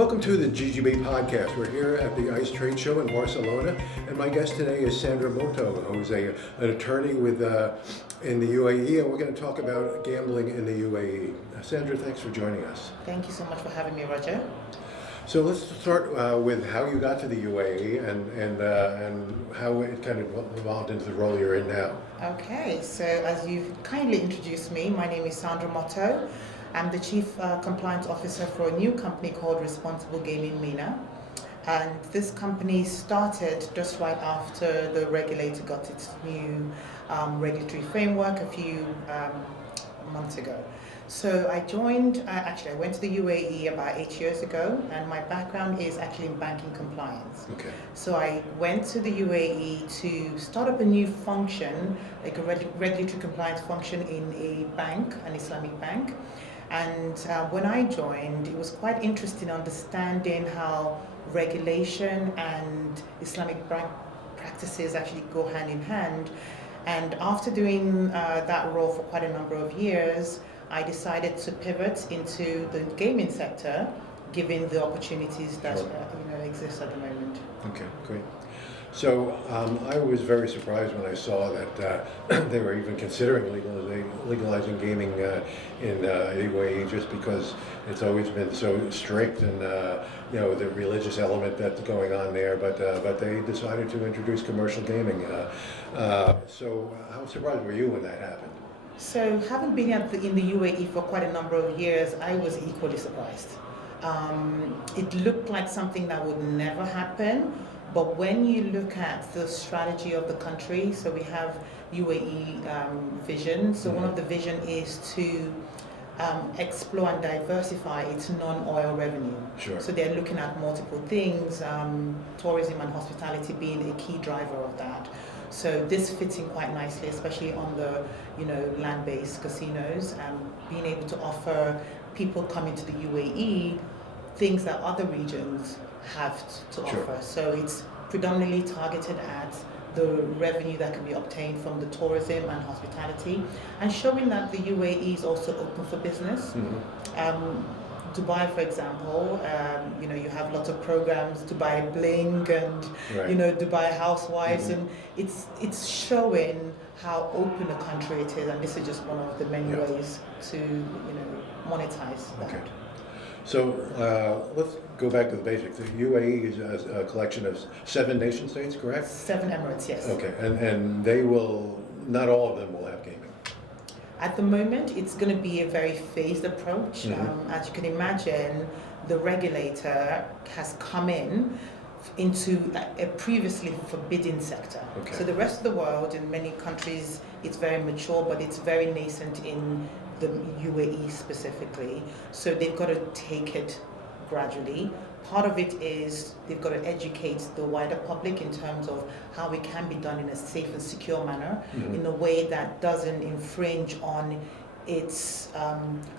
Welcome to the GGB podcast. We're here at the ICE trade show in Barcelona, and my guest today is Sandra Mottoh, who's an attorney with in the UAE, and we're going to talk about gambling in the UAE. Sandra, thanks for joining us. Thank you so much for having me, Roger. So let's start with how you got to the UAE and how it kind of evolved into the role you're in now. Okay, so as you've kindly introduced me, my name is Sandra Mottoh. I'm the Chief Compliance Officer for a new company called Responsible Gaming MENA. And this company started just right after the regulator got its new regulatory framework a few months ago. So I joined, I went to the UAE about 8 years ago, and my background is actually in banking compliance. Okay. So I went to the UAE to start up a new function, like a regulatory compliance function in a bank, an Islamic bank. And when I joined, it was quite interesting understanding how regulation and Islamic practices actually go hand in hand. And after doing that role for quite a number of years, I decided to pivot into the gaming sector, given the opportunities that exist at the moment. Okay, great. So I was very surprised when I saw that they were even considering legalizing gaming in the UAE, just because it's always been so strict and the religious element that's going on there. But they decided to introduce commercial gaming. So how surprised were you when that happened? So having been in the UAE for quite a number of years, I was equally surprised. It looked like something that would never happen. But when you look at the strategy of the country, so we have UAE vision. So one of the vision is to explore and diversify its non-oil revenue. Sure. So they're looking at multiple things, tourism and hospitality being a key driver of that. So this fits in quite nicely, especially on the land-based casinos, and being able to offer people coming to the UAE things that other regions have to Sure. offer. So it's predominantly targeted at the revenue that can be obtained from the tourism and hospitality, and showing that the UAE is also open for business. Dubai, for example, you have lots of programs, Dubai Bling and right. Dubai Housewives, and it's showing how open a country it is, and this is just one of the many ways to monetize that. Okay. So let's go back to the basics. The UAE is a collection of 7 nation states, correct? 7 Emirates, yes. Okay, and they will, not all of them will have gaming. At the moment, it's going to be a very phased approach. As you can imagine, the regulator has come into a previously forbidden sector. Okay. So the rest of the world, in many countries, it's very mature, but it's very nascent in the UAE specifically. So they've got to take it gradually. Part of it is they've got to educate the wider public in terms of how it can be done in a safe and secure manner, in a way that doesn't infringe on its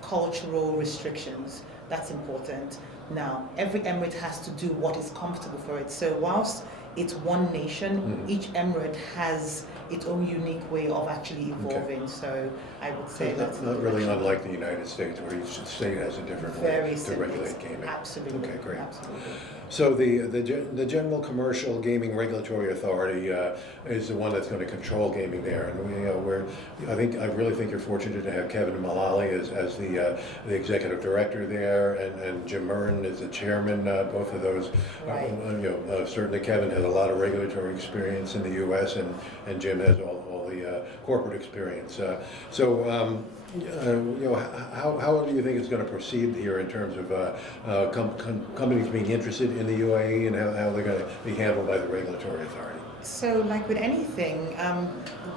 cultural restrictions. That's important. Now, every emirate has to do what is comfortable for it. So whilst it's one nation, each emirate has its own unique way of actually evolving. Okay. So I would say that's not really unlike the United States, where each state has a different way to regulate gaming. Absolutely. Okay, great. Absolutely. So the General Commercial Gaming Regulatory Authority is the one that's going to control gaming there, and I really think you're fortunate to have Kevin Mullally as the executive director there, and Jim Murren is the chairman. Both of those, right. Certainly Kevin has a lot of regulatory experience in the U.S. and Jim has all the corporate experience. How do you think it's going to proceed here in terms of companies being interested in the UAE, and how they're going to be handled by the regulatory authority? So, like with anything,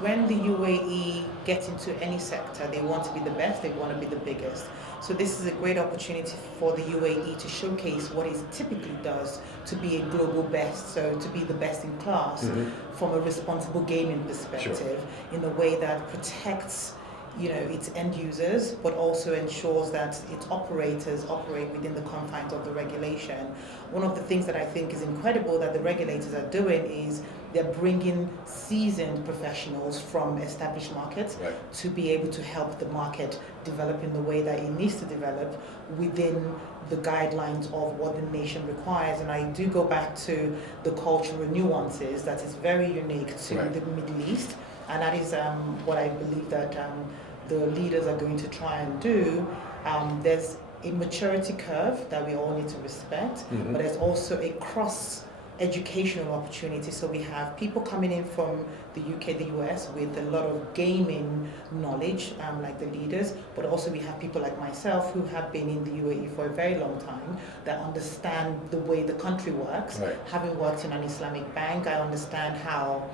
when the UAE gets into any sector, they want to be the best, they want to be the biggest. So this is a great opportunity for the UAE to showcase what it typically does to be a global best, so to be the best in class from a responsible gaming perspective, in a way that protects its end users, but also ensures that its operators operate within the confines of the regulation. One of the things that I think is incredible that the regulators are doing is they're bringing seasoned professionals from established markets to be able to help the market develop in the way that it needs to develop within the guidelines of what the nation requires. And I do go back to the cultural nuances that is very unique to the Middle East, and that is what I believe that the leaders are going to try and do. There's a maturity curve that we all need to respect, but there's also a cross educational opportunity. So we have people coming in from the UK, the US with a lot of gaming knowledge, like the leaders, but also we have people like myself who have been in the UAE for a very long time that understand the way the country works. Having worked in an Islamic bank, I understand how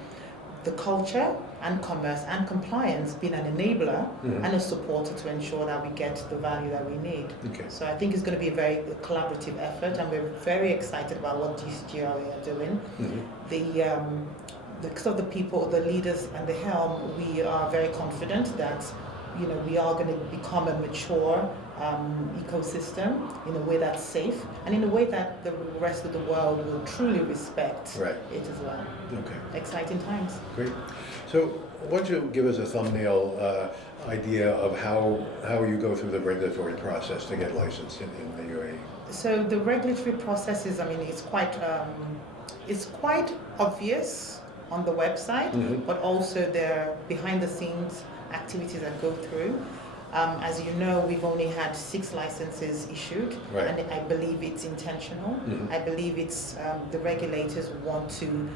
the culture and commerce and compliance being an enabler and a supporter to ensure that we get the value that we need. So I think it's going to be a very collaborative effort, and we're very excited about what GCGRA are doing. Because of the people, the leaders and the helm, we are very confident that we are going to become a mature ecosystem in a way that's safe and in a way that the rest of the world will truly respect it as well. Exciting times. Great. So why don't you give us a thumbnail idea of how you go through the regulatory process to get licensed in the UAE? So the regulatory process is, it's quite obvious on the website, but also there are behind the scenes activities that go through. As you know, we've only had 6 licenses issued, and I believe it's intentional. I believe it's the regulators want to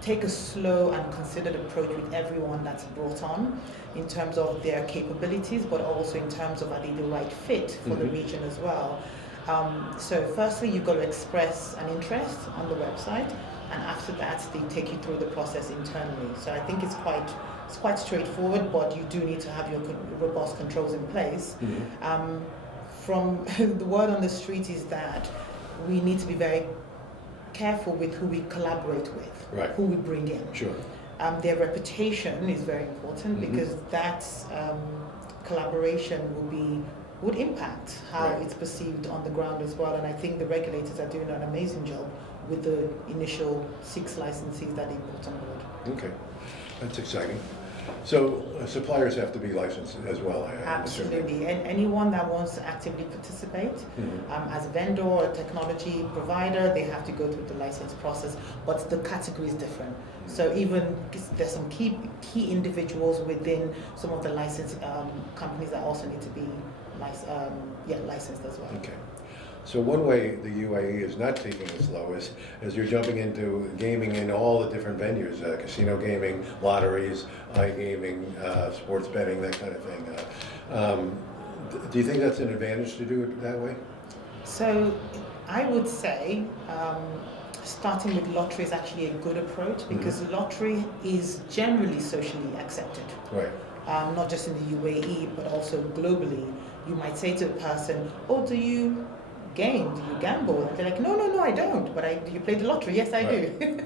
take a slow and considered approach with everyone that's brought on in terms of their capabilities, but also in terms of are they the right fit for the region as well. So firstly, you've got to express an interest on the website, and after that, they take you through the process internally. So I think it's quite straightforward, but you do need to have your robust controls in place. From the word on the street is that we need to be very careful with who we collaborate with, who we bring in. Their reputation is very important because that collaboration would impact how it's perceived on the ground as well. And I think the regulators are doing an amazing job with the initial 6 licensees that they brought on board. Okay, that's exciting. So suppliers have to be licensed as well, I Absolutely, and anyone that wants to actively participate as a vendor or a technology provider, they have to go through the license process, but the category is different. So even there's some key individuals within some of the licensed companies that also need to be licensed as well. Okay. So one way the UAE is not taking it slow is you're jumping into gaming in all the different venues, casino gaming, lotteries, iGaming, sports betting, that kind of thing. Do you think that's an advantage to do it that way? So I would say starting with lottery is actually a good approach because lottery is generally socially accepted. Not just in the UAE, but also globally. You might say to a person, oh, do you game? Do you gamble? And they're like, no, I don't. But do you play the lottery? Yes, I do.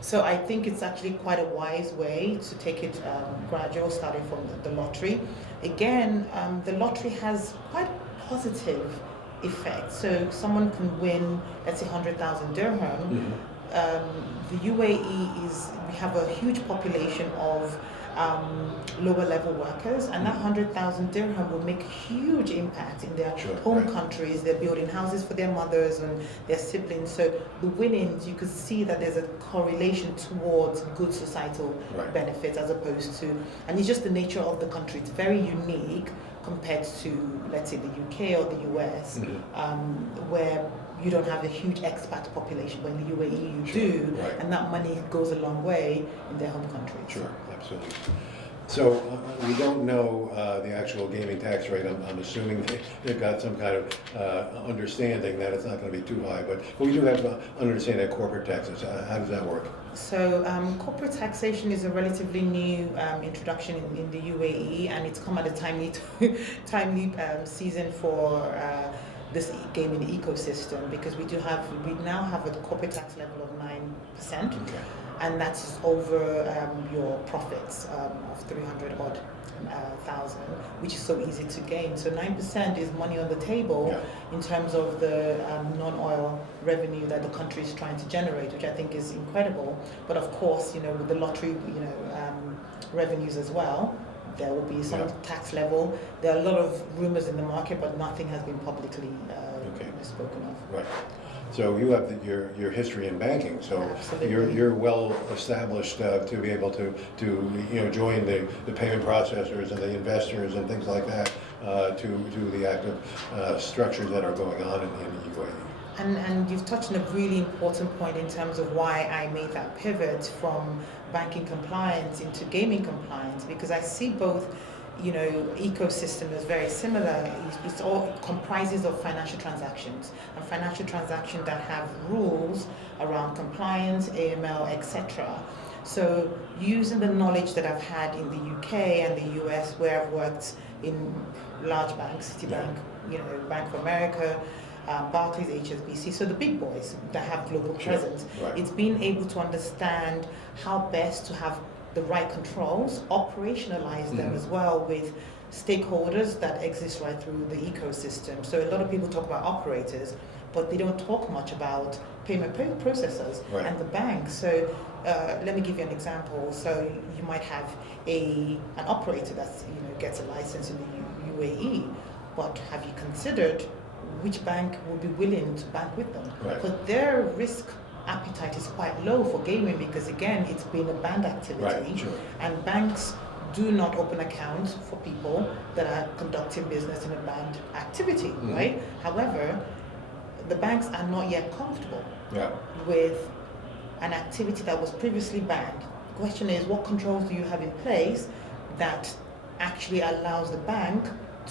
So I think it's actually quite a wise way to take it gradual, starting from the lottery. Again, the lottery has quite positive effects. So someone can win, let's say, 100,000 dirham. The UAE we have a huge population of lower level workers, and that 100,000 dirham will make a huge impact in their home countries. They're building houses for their mothers and their siblings. So the winnings, you could see that there's a correlation towards good societal benefits as opposed to, and it's just the nature of the country. It's very unique compared to, let's say, the UK or the US, where you don't have a huge expat population. When the UAE you do, and that money goes a long way in their home countries. Absolutely. So we don't know the actual gaming tax rate. I'm assuming they've got some kind of understanding that it's not going to be too high, but we do have understanding of corporate taxes. How does that work? So corporate taxation is a relatively new introduction in the UAE, and it's come at a timely season for this gaming ecosystem, because we now have a corporate tax level of 9%. and that's over your profits of 300 odd thousand, which is so easy to gain. So 9% is money on the table in terms of the non-oil revenue that the country is trying to generate, which I think is incredible. But of course, with the lottery, revenues as well, there will be some tax level. There are a lot of rumors in the market, but nothing has been publicly spoken of. Right. So you have your history in banking, so Absolutely. you're well established to be able to join the payment processors and the investors and things like that to the active structures that are going on in the UAE. And you've touched on a really important point in terms of why I made that pivot from banking compliance into gaming compliance, because I see both ecosystem is very similar. It's all comprises of financial transactions, and financial transactions that have rules around compliance, AML, etc. So using the knowledge that I've had in the UK and the US, where I've worked in large banks, Citibank, Bank of America, Barclays, HSBC, so the big boys that have global presence, it's being able to understand how best to have the right controls, operationalize them as well with stakeholders that exist right through the ecosystem. So a lot of people talk about operators, but they don't talk much about payment processors and the banks. So let me give you an example. So you might have an operator that gets a license in the UAE, but have you considered which bank would be willing to bank with them? Because their risk appetite is quite low for gaming, because again, it's been a banned activity, and banks do not open accounts for people that are conducting business in a banned activity, right? However, the banks are not yet comfortable with an activity that was previously banned. The question is, what controls do you have in place that actually allows the bank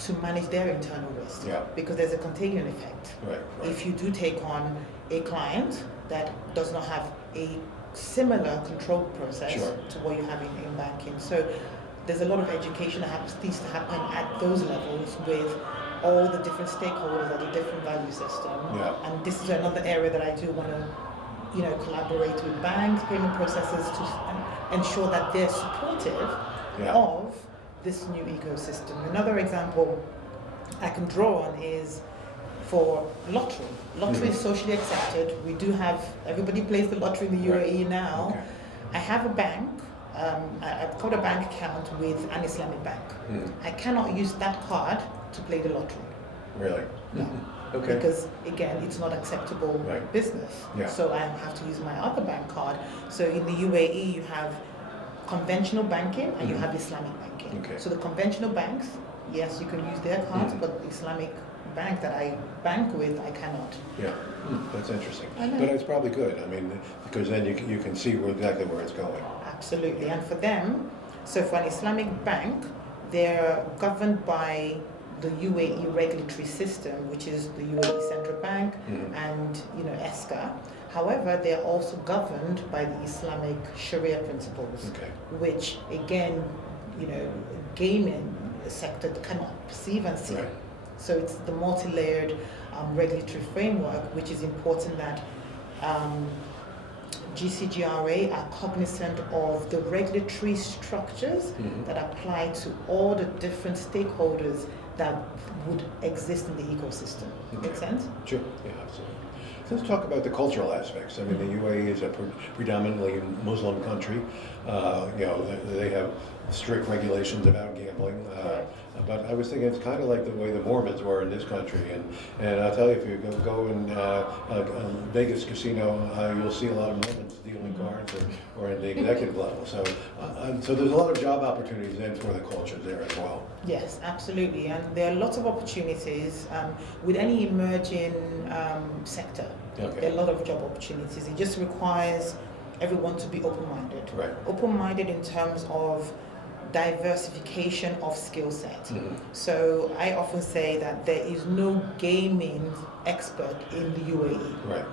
to manage their internal risk? Because there's a contagion effect. If you do take on a client that does not have a similar control process to what you have in banking. So there's a lot of education that needs to happen at those levels with all the different stakeholders at a different value system. And this is another area that I do want to collaborate with banks, payment processors to ensure that they're supportive of this new ecosystem. Another example I can draw on is for lottery. Lottery is socially accepted. We do have, everybody plays the lottery in the UAE now. I have a bank, I've got a bank account with an Islamic bank. I cannot use that card to play the lottery. Really? No. Because again, it's not acceptable business. So I have to use my other bank card. So in the UAE, you have conventional banking and you have Islamic banking. So the conventional banks, yes, you can use their cards, but the Islamic bank that I bank with, I cannot. That's interesting. But it's probably good. I mean, because then you can see exactly where it's going. Absolutely. And for them, so for an Islamic bank, they're governed by the UAE regulatory system, which is the UAE Central Bank and ESCA. However, they're also governed by the Islamic Sharia principles, which again, gaming sector cannot perceive and see. So it's the multi-layered regulatory framework, which is important that GCGRA are cognizant of the regulatory structures that apply to all the different stakeholders that would exist in the ecosystem. Make sense? Sure. Yeah, absolutely. So let's talk about the cultural aspects. I mean, the UAE is a predominantly Muslim country. They have strict regulations about gambling. But I was thinking it's kind of like the way the Mormons were in this country. And I'll tell you, if you go in Vegas casino, you'll see a lot of Mormons dealing cards or in the executive level. So there's a lot of job opportunities then for the culture there as well. Yes, absolutely. And there are lots of opportunities with any emerging sector. There are a lot of job opportunities. It just requires everyone to be open-minded. Open-minded in terms of diversification of skill set. So I often say that there is no gaming expert in the UAE.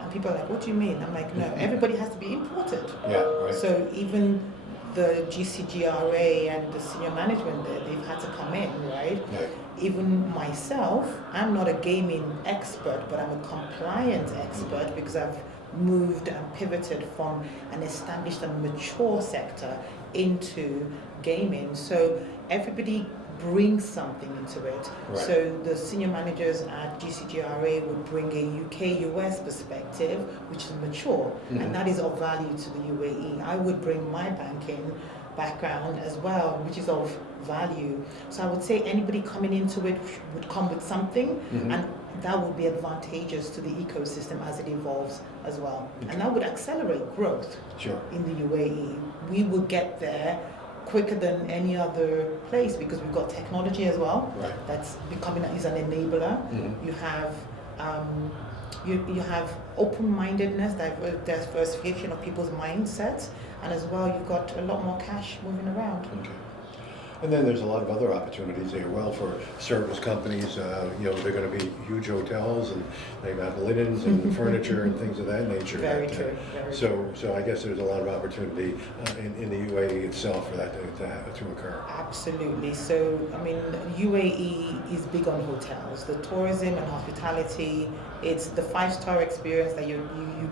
And people are like, what do you mean? I'm like, no, everybody has to be imported. So even the GCGRA and the senior management there, they've had to come in, right? Yeah. Even myself, I'm not a gaming expert, but I'm a compliance expert because I've moved and pivoted from an established and mature sector into gaming. So everybody brings something into it. Right. So the senior managers at GCGRA would bring a UK-US perspective, which is mature, and that is of value to the UAE. I would bring my banking background as well, which is of value. So I would say anybody coming into it would come with something, and that would be advantageous to the ecosystem as it evolves as well. Okay. And that would accelerate growth Sure. in the UAE. We would get there quicker than any other place because we've got technology as well. Right. That's becoming is an enabler. You have you have open-mindedness, diversification of people's mindsets, and as well you've got a lot more cash moving around. Okay. And then there's a lot of other opportunities there, well, for service companies. They're going to be huge hotels, and they've got linens and furniture and things of that nature. Very true. Very So I guess there's a lot of opportunity in the UAE itself for that to occur. Absolutely. So, I mean, UAE is big on hotels. The tourism and hospitality, it's the five-star experience that you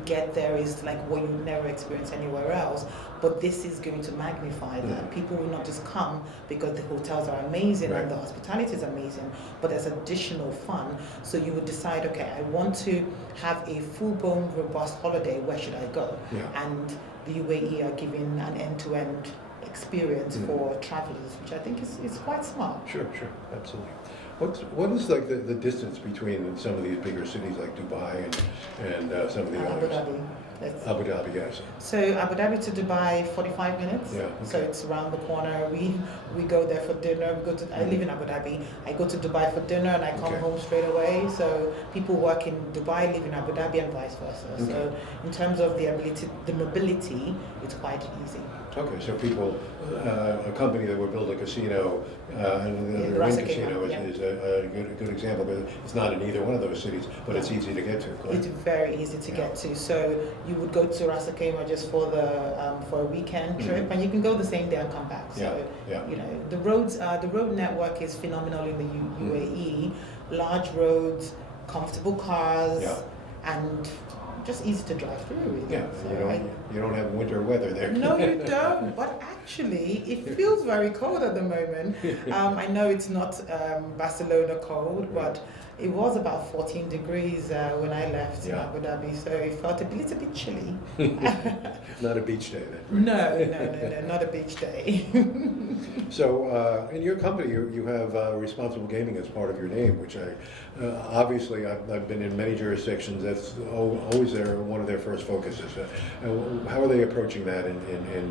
get there is like what you never experience anywhere else. But this is going to magnify that. People will not just come because the hotels are amazing Right. and the hospitality is amazing, but there's additional fun. So you would decide, okay, I want to have a full-blown, robust holiday. Where should I go? Yeah. And the UAE are giving an end-to-end experience for travelers, which I think is quite smart. Sure, absolutely. What is like the distance between some of these bigger cities like Dubai and some of the And Abu others? Dhabi. Abu Dhabi, yes. So Abu Dhabi to Dubai, 45 minutes. Yeah, So okay. it's around the corner. We go there for dinner. I live in Abu Dhabi. I go to Dubai for dinner and I come Okay. home straight away. So people work in Dubai, live in Abu Dhabi, and vice versa. Okay. So in terms of the mobility, it's quite easy. Okay, so people, a company that would build a casino, and the Ras Wind Al Casino Khaimah, is a good example, but it's not in either one of those cities, but it's easy to get to. Correct? It's very easy to get to. So you would go to Ras Al Khaimah just for a weekend trip, and you can go the same day and come back. So Yeah. you know the road network is phenomenal in the UAE. Large roads, comfortable cars, and just easy to drive through. Really. Yeah, So you don't have winter weather there. no, you don't. But actually, it feels very cold at the moment. I know it's not Barcelona cold, but it was about 14 degrees when I left in Abu Dhabi, so it felt a little bit chilly. Not a beach day then. No, not a beach day. So in your company, you have responsible gaming as part of your name, which obviously I've been in many jurisdictions. That's always one of their first focuses. How are they approaching that in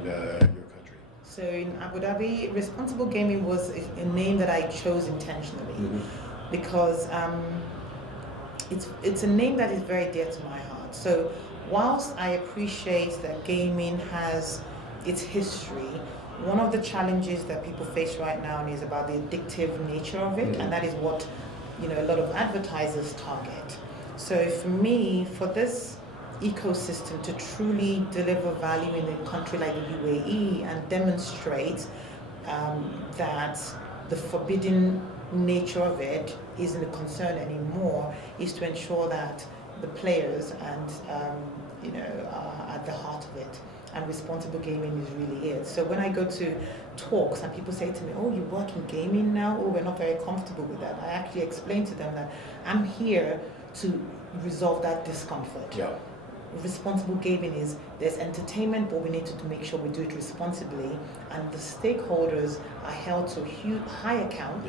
your country? So in Abu Dhabi, responsible gaming was a name that I chose intentionally because it's a name that is very dear to my heart. So whilst I appreciate that gaming has its history, one of the challenges that people face right now is about the addictive nature of it, and that is what a lot of advertisers target. So for me, for this ecosystem to truly deliver value in a country like the UAE and demonstrate that the forbidden nature of it isn't a concern anymore, is to ensure that the players are at the heart of it. And responsible gaming is really it. So when I go to talks and people say to me, "Oh, you work in gaming now? Oh, we're not very comfortable with that." I actually explain to them that I'm here to resolve that discomfort. Yeah. Responsible gaming is there's entertainment, but we need to make sure we do it responsibly, and the stakeholders are held to high account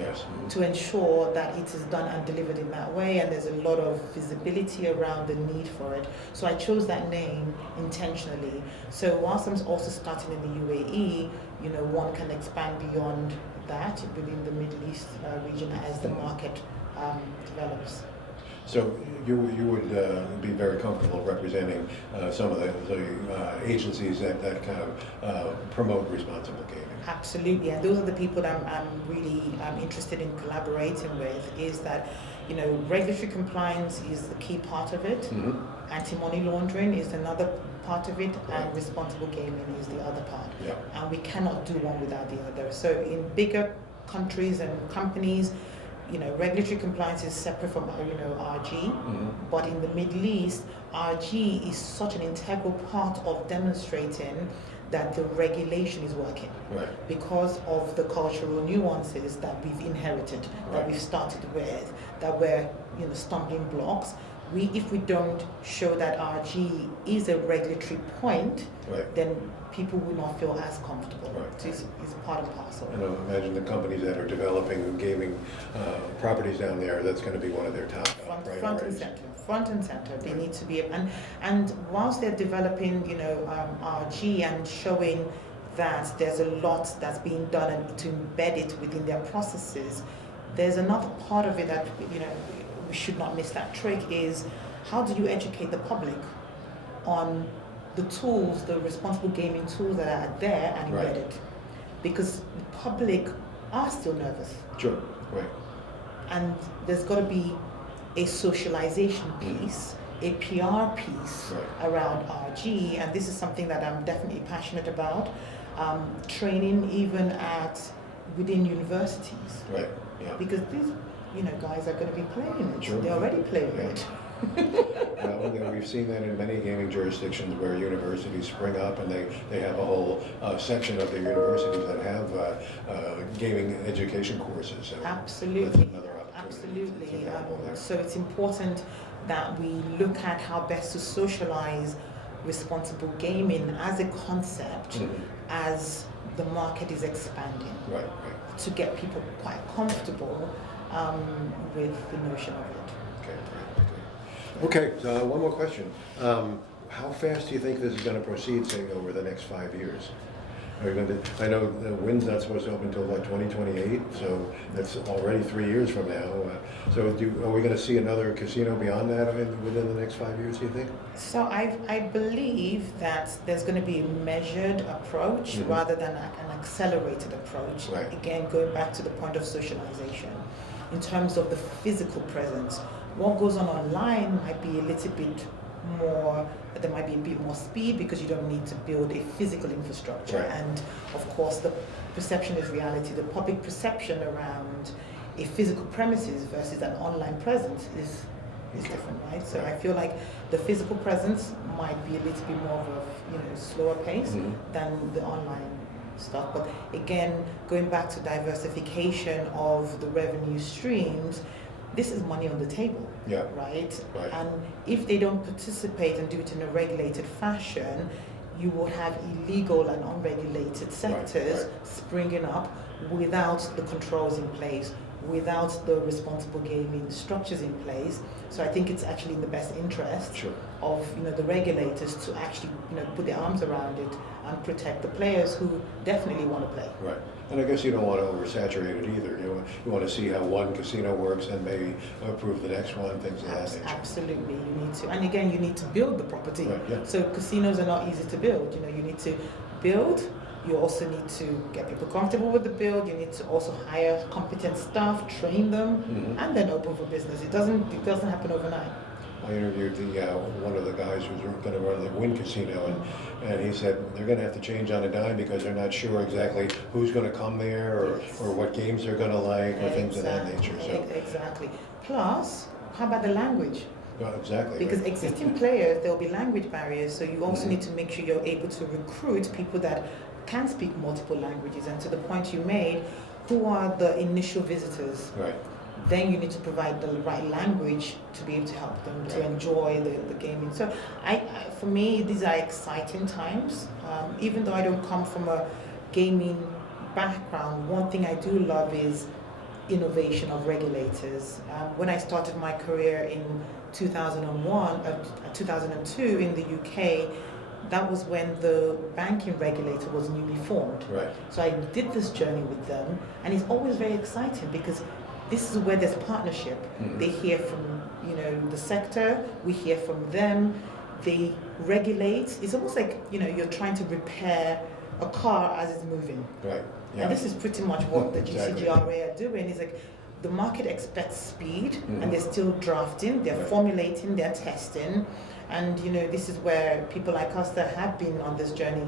to ensure that it is done and delivered in that way, and there's a lot of visibility around the need for it. So I chose that name intentionally. So whilst I'm also starting in the UAE, one can expand beyond that within the Middle East region as the market develops. So you would be very comfortable representing some of the agencies that kind of promote responsible gaming. Absolutely, and those are the people that I'm really interested in collaborating with. Is that regulatory compliance is the key part of it. Anti-money laundering is another part of it, and responsible gaming is the other part. Yeah. And we cannot do one without the other. So in bigger countries and companies, regulatory compliance is separate from, RG, but in the Middle East, RG is such an integral part of demonstrating that the regulation is working, because of the cultural nuances that we've inherited, that we've started with, that were stumbling blocks. If we don't show that RG is a regulatory point, then people will not feel as comfortable. So it's part and parcel. And I imagine the companies that are developing gaming properties down there, that's going to be one of their top priorities. Front and center. They need to be, and whilst they're developing, RG and showing that there's a lot that's being done and to embed it within their processes, there's another part of it that we should not miss. That trick is, how do you educate the public on the tools, the responsible gaming tools that are there and embedded? Because the public are still nervous. Sure, right. And there's got to be a socialization piece, a PR piece around RG, and this is something that I'm definitely passionate about. Training even within universities. Right, yeah. Because these guys are going to be playing it. Sure. They're already playing it. We've seen that in many gaming jurisdictions where universities spring up and they have a whole section of their universities that have gaming education courses. So absolutely. That's another opportunity. Absolutely. So it's important that we look at how best to socialize responsible gaming as a concept as the market is expanding. Right. To get people quite comfortable with the notion of it. Okay, so one more question. How fast do you think this is going to proceed, say, over the next 5 years? Are you going to, I know the Wynn's not supposed to open until like 2028, so that's already 3 years from now. So are we going to see another casino beyond that within the next 5 years, do you think? So I believe that there's going to be a measured approach rather than an accelerated approach. Right. Again, going back to the point of socialization. In terms of the physical presence, what goes on online might be a little bit more, there might be a bit more speed because you don't need to build a physical infrastructure. And of course, the perception is reality. The public perception around a physical premises versus an online presence is different, right? So I feel like the physical presence might be a little bit more of a slower pace than the online stuff. But again, going back to diversification of the revenue streams, this is money on the table, right? And if they don't participate and do it in a regulated fashion, you will have illegal and unregulated sectors springing up without the controls in place, without the responsible gaming structures in place. So I think it's actually in the best interest of the regulators to actually put their arms around it and protect the players who definitely want to play. Right. And I guess you don't want to oversaturate it either. You want to see how one casino works and maybe approve the next one, things of that nature. Absolutely, you need to. And again, you need to build the property. So casinos are not easy to build. You need to build. You also need to get people comfortable with the build. You need to also hire competent staff, train them, and then open for business. It doesn't happen overnight. I interviewed one of the guys who's going to run the Wynn Casino, and he said they're going to have to change on a dime because they're not sure exactly who's going to come there or what games they're going to like or things of that nature. So. Exactly. Plus, how about the language? Exactly. Because existing players, there will be language barriers, so you also need to make sure you're able to recruit people that can speak multiple languages. And to the point you made, who are the initial visitors? Right. Then you need to provide the right language to be able to help them to enjoy the gaming. So for me, these are exciting times. Even though I don't come from a gaming background, one thing I do love is innovation of regulators. When I started my career in 2002 in the UK, that was when the banking regulator was newly formed. Right. So I did this journey with them, and it's always very exciting because this is where there's partnership. They hear from the sector, we hear from them, they regulate. It's almost like you're trying to repair a car as it's moving. Right. Yeah. And this is pretty much what the GCGRA are doing. Is like the market expects speed, and they're still drafting, they're formulating, they're testing. And this is where people like us that have been on this journey,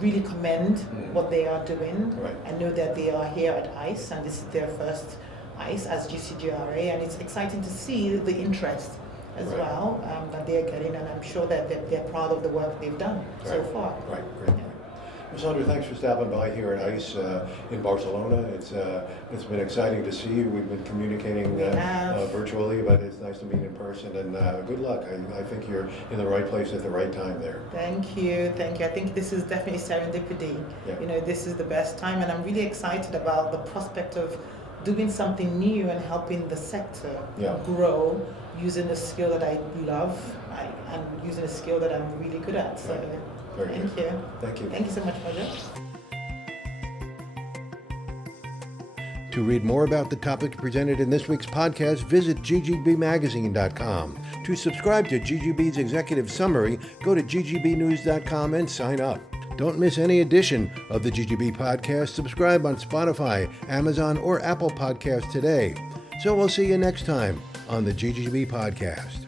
really commend what they are doing. Right. I know that they are here at ICE, and this is their first ICE as GCGRA, and it's exciting to see the interest as well that they are getting, and I'm sure that they're proud of the work they've done so far. Right, great. Yeah. Well, Sandra, thanks for stopping by here at ICE in Barcelona. It's been exciting to see you. We've been communicating virtually, but it's nice to meet in person, and good luck. I think you're in the right place at the right time there. Thank you. I think this is definitely serendipity. Yeah. This is the best time, and I'm really excited about the prospect of doing something new and helping the sector grow using a skill that I love and using a skill that I'm really good at. So thank you. Thank you. Thank you so much, Roger. To read more about the topics presented in this week's podcast, visit ggbmagazine.com. To subscribe to GGB's executive summary, go to ggbnews.com and sign up. Don't miss any edition of the GGB podcast. Subscribe on Spotify, Amazon, or Apple Podcasts today. So we'll see you next time on the GGB podcast.